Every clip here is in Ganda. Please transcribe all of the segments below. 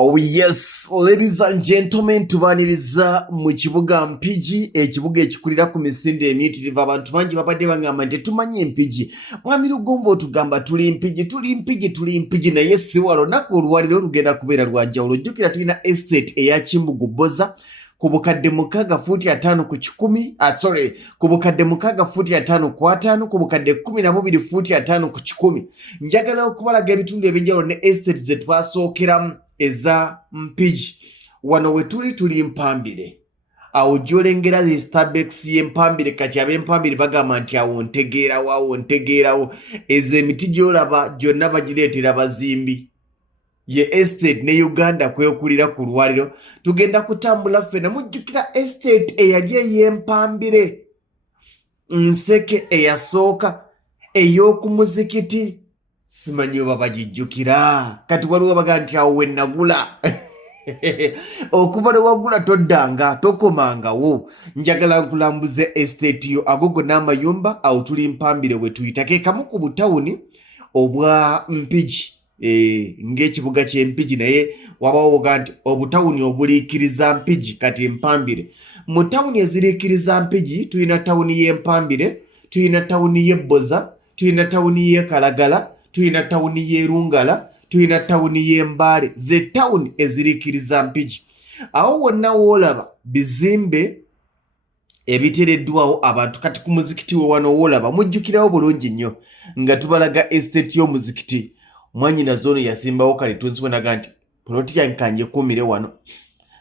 Oh yes, ladies and gentlemen, tubaniriza mu kibuga mpigi, ekibuga ekikulira ku misinde emiyitirivu. Abantu bangi babadde bagamba nti tetumanyi mpigi. Mwami Lugombo tugamba tuli mpigi naye si walo nako olwaliro lugenda kubeera lwa njawulo. Jjukira tulina estate eya Kimbugu Bozza ku bukadde 6 fuuti 5 ku 10, ku bukadde 6 fuuti 5 ku 5, ku bukadde 12 fuuti 5 ku 10. Njagala okubalaga ebitundu ebyenjawulo ne estate ze twasookeramu eza mpigi. Wano we tuli Mpambire. Awo gyolengera the Starbucks y'Empambire, kati ab'Empambire bagamba nti awo ntegeerawo. Ezo emiti gyolaba gyonna bagireetera bazimbi. Ye estate ne Uganda kwekulira ku lwaliro. Tugenda kutambula ffena mujjukira estate eyali ey'Empambire. Nseke eyasooka ey'oku muzikiti. Simanyi oba bagijjukira. Kati waliwo baga nti awo wennagula. Okuva lwe wagula toddanga tokomangawo. Njagala nkulambuze estate yo agogo n'amayumba. Awo tuli Mpambire we tuyita ke kamu ku butawuni obwa Mpigi. Ng'ekibuga ky'Empigi naye wabawo boga nti obutawuni obuliikiriza Mpigi kati Mpambire. Mu tawuni eziriikiriza Mpigi tulina tawuni y'Empambire, tulina tawuni y'e Bozza, tulina tawuni y'e Kalagala, tulina tawuni y'e Lungala, tulina tawuni y'e Mbale. Ze tawuni eziriikiriza Mpigi. Awo wonna woolaba bizimbe ebiteereddwawo abantu. Kati ku muzikiti we wano woolaba mujjukirawo bulungi nnyo nga tubalaga estate y'omuzikiti. Mwanyina zone yasimbawo kale tunzibwe naga nti poloti yankanje kumire wano.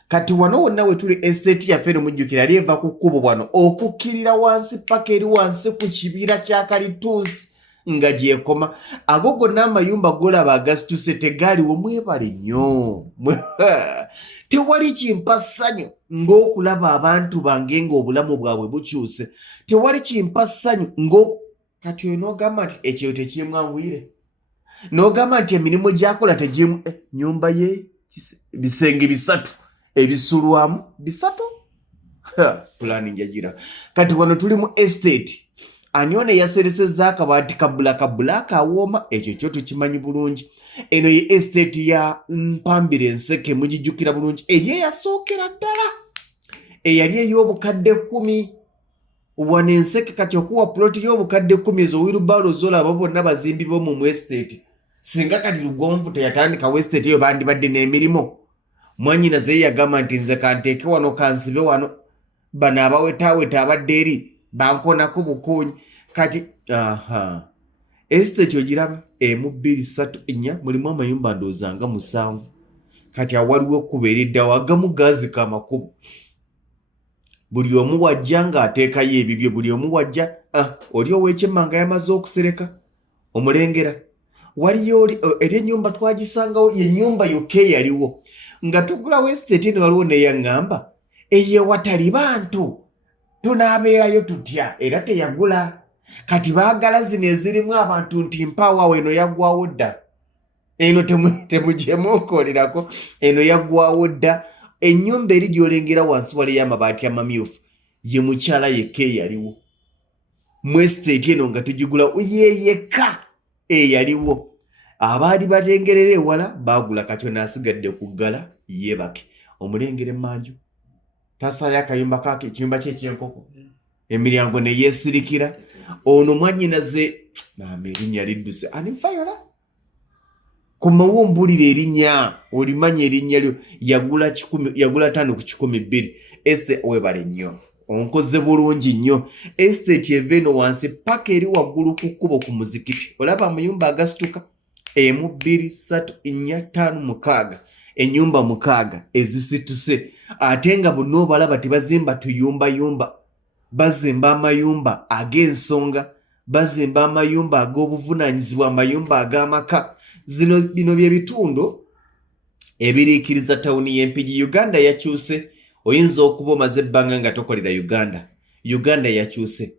Kati wano wonna we tuli estate yaffe ne mujjukira ali eva ku kkubo wano okukkirira wansi paka eri wansi ku kibira kya kalituusi nga gyekoma. Agogo n'amayumba golaba agasituse tegaaliwo. Mwebale nnyo. Tewali kimpa ssanyu ng'okulaba abantu bange ng'obulamu bwabwe bukyuse. Tewali kimpa ssanyu kati oyo n'ogamba nti ekyo tekyemwanguyire. N'ogamba nti emirimu gy'akola tegimu. Nyumba ye bisenge 3 ebisulwamu 3. Pulani njagira. Kati wano tuli mu estate. Ani ono yaseresezza akabaati kabulaka awooma. Ekyo kyo tukimanyi bulungi. Eno ye estate ya Mpambire Nseke mugijjukira bulungi. Eri eyasookera ddala eyali ey'obukadde 10. Wano Enseke kati okuwa ploti y'obukadde 10 ezo wheelbarrow zolaba bonna bazimbi b'omu estate. Singa kati Lugonvu teyatandikawo estate eyo bandibadde n'emirimu. Mwanyina ze yagamba nti nze kanteeke wano kansibe wano. Bano abawetaaweta abadde eri bankonako bukuunyi. Kati estate ogiraba 1 2 3 4 mulimu amayumba ndowooza nga 7. Kati awaliwo ekkubo eriddawo agamu gaazika amakubo. Buli omu wajja ng'ateekayo ebibyo. Buli omu wajja oli ow'ekyemmanga yamaze okusereka omulengera. Waliyo eri ennyumba twagisangawo ye nnyumba yokka eyaliwo. Nga tugulawo estate eno waliwo neyaŋŋamba eyewatali bantu tunaabeerayo tutya era teyagula. Kati baagala zino ezirimu abantu nti mpaawo eno yaggwawo dda. Eno temugyemuukolerako. Eno yaggwawo dda. Ennyumba eri gy'olengera wansi waliyo amabaati amamyufu ye mukyala yekka eyaliwo. Mu estate eno nga tugigula yeyekka eyaliwo. Abaali batengerera ewala baagula kati naasigadde kuggala yeebake. Omulengere Manju tasaayo akayumba kake ekiyumba kye ekyenkoko. Emiryango ne yeesirikira. Ono mwannyinaze maama erinnya lidduse ani Viola. Kumawo mbulira erinnya olimanya erinnya lyo yagula 5 ku 12. Estate webale nnyo. Onkoze bulungi nnyo. Estate eveno wansi paka eri waggulu ku kkubo ku muzikiti. Olaba amayumba agasituka 1 2 3 4 5 6. Ennyumba 6 ezisituse. Ate nga bonna obalaba tebazimba tuyumbayumba. Bazimba amayumba ag'ensonga. Bazimba amayumba ag'obuvunaanyizibwa, amayumba ag'amaka. Bino bye bitundu ebiriikiriza tawuni y'Empigi. Uganda yakyuse. Oyinza okuba omaze ebbanga nga tokolera Uganda. Uganda yakyuse.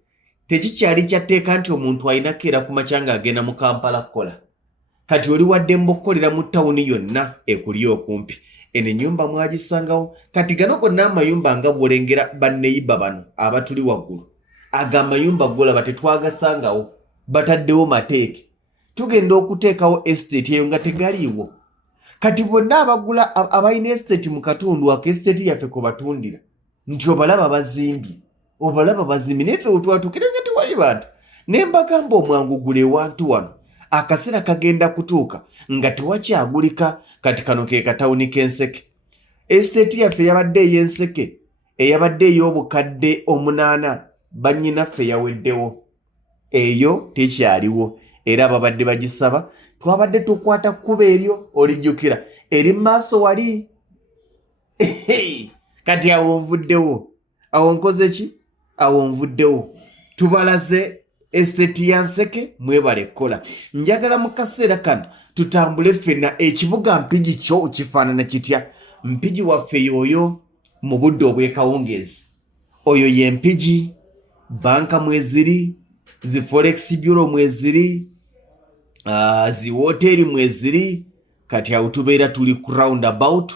Tekikyali kyatteeka nti omuntu alina keera ku makya ng'agenda mu Kampala kukola. Kati oli wadde mbukolera mu tawuni yonna ekuli okumpi. Eno ennyumba mwagisangawo. Kati gano gonna amayumba nga bw'olengera banneyiba bano abatuli waggulu. Aga amayumba golaba tetwagasangawo. Bataddewo mateeke. Tugenda okuteekawo estate eyo nga tegaliiwo. kati bonna abagula abalina estate mu katundu ako estate yaffe kwe batundira nti obalaba bazimbye naye ffe wetwatukire nga tewali bantu naye mbagamba omwangu gula ewantu wano akaseera kagenda kutuuka nga tewakyagulika. Kati kano ke katawuni k'Enseke. Estate yaffe yabadde ey'Enseke eyabadde ey'obukadde 8 bannyinaffe yaweddewo, eyo tekyaliwo era babadde bagisaba. Twabadde tukwata kkuba eryo olijjukira eri maaso wali kati awo nvuddewo, awo nkoze ki, awo nvuddewo. Tubalaze estate ya Nseke, mwebale kola. Njagala mu kaseera kano tutambule ffenna ekibuga Mpigi kyo kifaanana kitya. Mpigi waffe yoyo mu budde obw'ekawungeezi, oyo ye Mpigi. Banka mweziri, zi forex bureau mweziri, zi hoteli mweziri. Kati awo tubeera tuli ku roundabout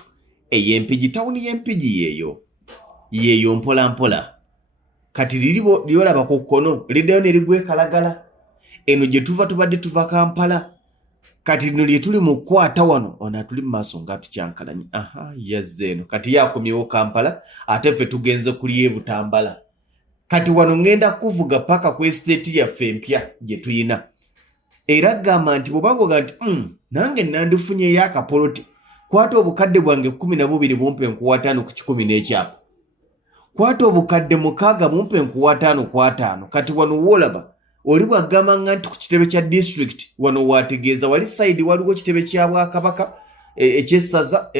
ey'Empigi. Tawuni y'Empigi yeyo mpola mpola. Kati lyolaba ku kkono liddayo ne ligwa Kalagala. Eno gye tuva tubadde tuva Kampala. Kati lino lye tuli mu kwata wano ona tuli mu maaso nga tukyankalanye. Yazze eno kati yakomyewo Kampala ate ffe tugenze kuli Butambala. Kati wano ngenda kuvuga paka ku estate yaffe empya gye tuyina. Era gamba nti bw'obangoga nti nange nandifunyeyo akapoloti, kwata obukadde bwange 12 bumpe nkuwa 5 ku 10 n'ekyapa. Kwata obukadde 6 bumpe nkuwa 5 ku 5. Kati wano wolaba oli bwagamba nti ku kitebe kya district wano wategeeza wali side waliwo kitebe kya Bwakabaka ekyesaza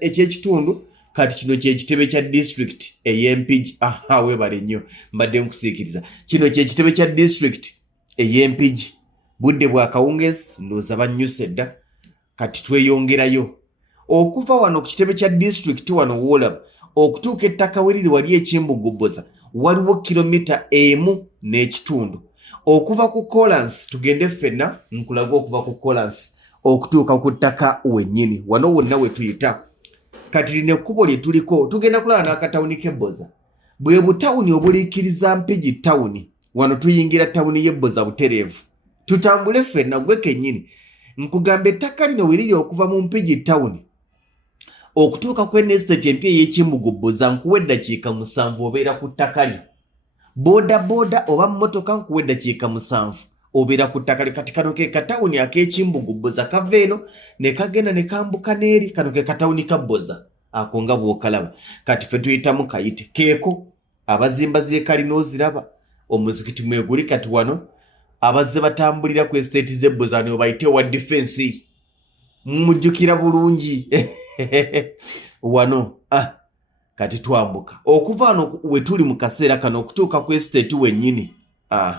ekyekitundu. Kati kino kye kitebe kya district ey'Empigi. Webale nnyo mbadde nkusiikiriza. Kino kye kitebe kya district ey'Empigi. Budde bwa kawungeezi ndowooza bannyuse dda. Kati tweyongerayo okuva wano ku kitebe kya district wano wolaba okutuuka ettaka weriri wali eky'Embugubboza waliwo kilomita 1.5. Okuva ku Collins tugende ffenna nkulaga okuva ku Collins okutuuka ku ttaka wennyini wano wonna we tuyita. Kati lino ekkubo lye tuliko tugenda kulaba n'akatawuni k'Ebboza. Bwe butawuni obuliikiriza Mpigi tawuni. Wano tuyingira tawuni y'Ebboza butereevu. Tutambule ffenna gwe kennyini. Nkugamba ettaka lino we liri okuva mu Mpigi tawuni okutuuka ku estate empya ey'Ekyembugubboza nkuwa eddakiika 7 obeera ku ttaka lye. Boda oba mmotoka nkuwa eddakiika 7 obeera ku ttaka lye. Kati kano ke katawuni ak'Ekyembugubboza kava eno ne kagenda ne kambuka n'eri. Kano ke katawuni ka Bboza ako nga bw'okalaba. Kati ffe tuyitamu Kayite keeko abazimba zeekali oziraba omuzikiti mweguli. Kati wano abazze batambulira ku estate z'Ebboza ne bayite wa defense mujjukira bulungi wano. Kati twambuka okuva wano we tuli mu kaseera kano okutuuka ku estate wennyini.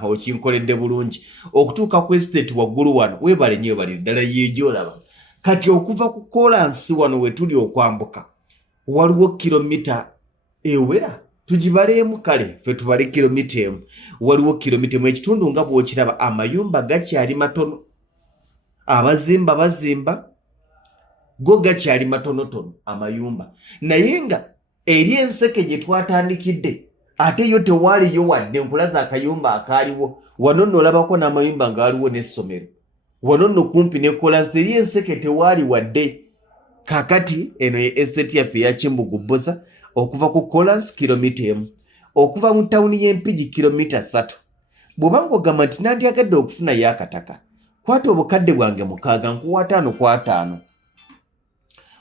Okinkoledde bulungi okutuuka ku estate waggulu wano webale nnyo bali ddala yeejolaba. Kati okuva ku Collins wano we tuli okwambuka waliwo kilomita ewera tugibaleemu kale ffe tubale kilomita 1. Waliwo kilomita 1 ekitundu nga bw'okiraba. Amayumba gakyali matono, abazimba bazimba go gakyali matonotono amayumba, naye nga eri Enseke gye twatandikidde ate yo tewaaliyo wadde nkulaza akayumba akaaliwo. Wano nno olabako n'amayumba ngaaliwo n'essomero. Wano nno kumpi ne Collins eri Enseke tewaali wadde. Kakati eno ye estate yaffe eya Kyembugubboza okuva ku Collins kilomita 1, okuva mu tawuni y'Empigi kilomita 3. Bw'oba ng'ogamba nti nandyagadde okufunayo akataka, kwata obukadde bwange 6 nkuwa 5 ku 5.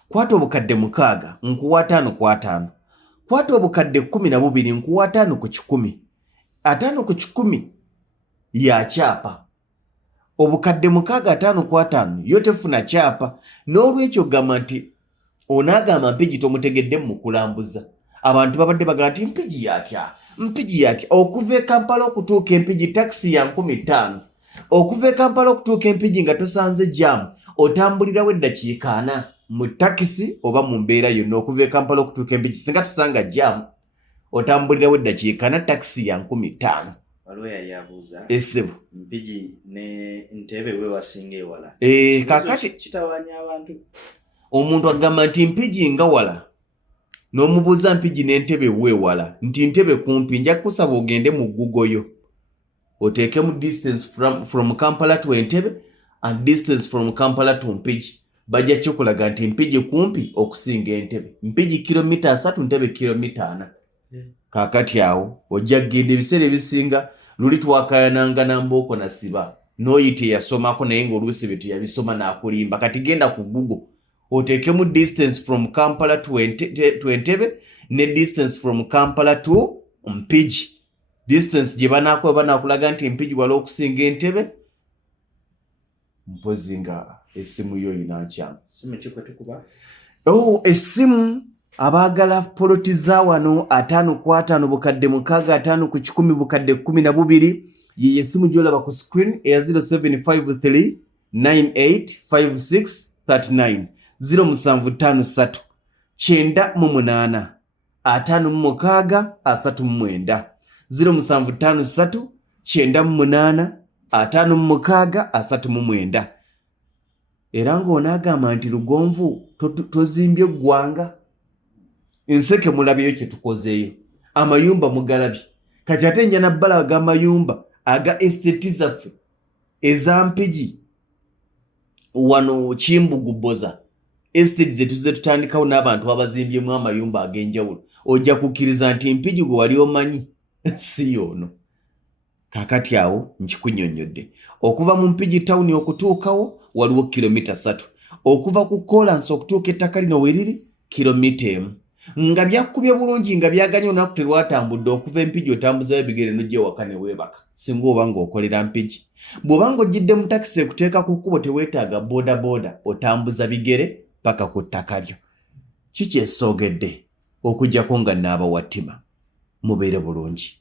Kwata obukadde 6 nkuwa 5 ku 5. Kwata obukadde 12 nkuwa 5 ku 10. 5 ku 10 ya kyapa. Obukadde 6 5 ku 5 yo tefuna kyapa. N'olwekyo gamba nti onaagamba Mpigi tomutegedde mu kulambuza. Abantu babadde bagamba nti Mpigi yatya. Okuva e Kampala okutuuka Empigi taxi ya 15,000. Okuva e Kampala okutuuka Empigi nga tosanze jam otambulirawo eddakiika 4 mu taxi oba mu mbeera yonna. Okuva e Kampala okutuuka Empigi singa tusanga jam otambulirawo eddakiika 4 taxi ya 15,000. Waliwo yali abuuza Essebo Mpigi ne Ntebe we wasinga ewala. Kakati kitawanya abantu. Omuntu agamba nti Mpigi nga wala n'omubuuza Mpigi n'Entebe weewala nti Ntebe kumpi. Nja kusaba ogende mu Google yo oteekemu distance from Kampala to Entebe and distance from Kampala to Mpigi. bajja kikulaga nti Mpigi kumpi okusinga Entebbe. Mpigi kilomita 3, Entebbe kilomita 4. Kaakati awo ojja kugenda ebiseera ebisinga luli twakayananga na Mbooko na Siba n'oyite yasomako naye ng'oluusi bye teyabisoma n'akulimba. Kati genda ku Google oteekemu distance from Kampala to Entebbe ne distance from Kampala to Mpigi. Distance gye banaakulaga nti Mpigi wala okusinga Entebbe, mpozi nga essimu yo inankyamu. Essimu abaagala poloti za wano 5 ku 5 bukadde 65 ku 10 bukadde 12 ye essimu gy'olaba ku screen eya 0753 985639 0753 98 56 39 0753 98 56 39. Era ng'onaagamba nti Lugonvu tozimbye eggwanga. Enseke mulabyeyo kye tukozeeyo. Amayumba mugalabye. Kati ate njana bbala ag'amayumba aga estate zaffe eza Mpigi wano Kimbugu Boza. Estate ze tuzze tutandikawo n'abantu abazimbyemu amayumba ag'enjawulo. Ojja kukkiriza nti Mpigi gwe wali omanyi si y'ono. Kaakati awo nkikunnyonnyodde. Okuva mu Mpigi town okutuukawo waliwo kilomita 3. Okuva ku Kolansi okutuuka ettaka lino we liri kilomita 1. Nga byakubye bulungi nga byaganye olunaku terwatambudde okuva Mpigi otambuzayo ebigere n'ojja ewaka ne weebaka singa oba ng'okolera Mpigi. Bw'oba ng'ojjidde mu takisi ekuteeka ku kkubo teweetaaga boodabooda otambuza bigere paka ku ttaka lyo. Ki kyesoogedde okuggyako nga nnaaba wattima. Mubeere bulungi.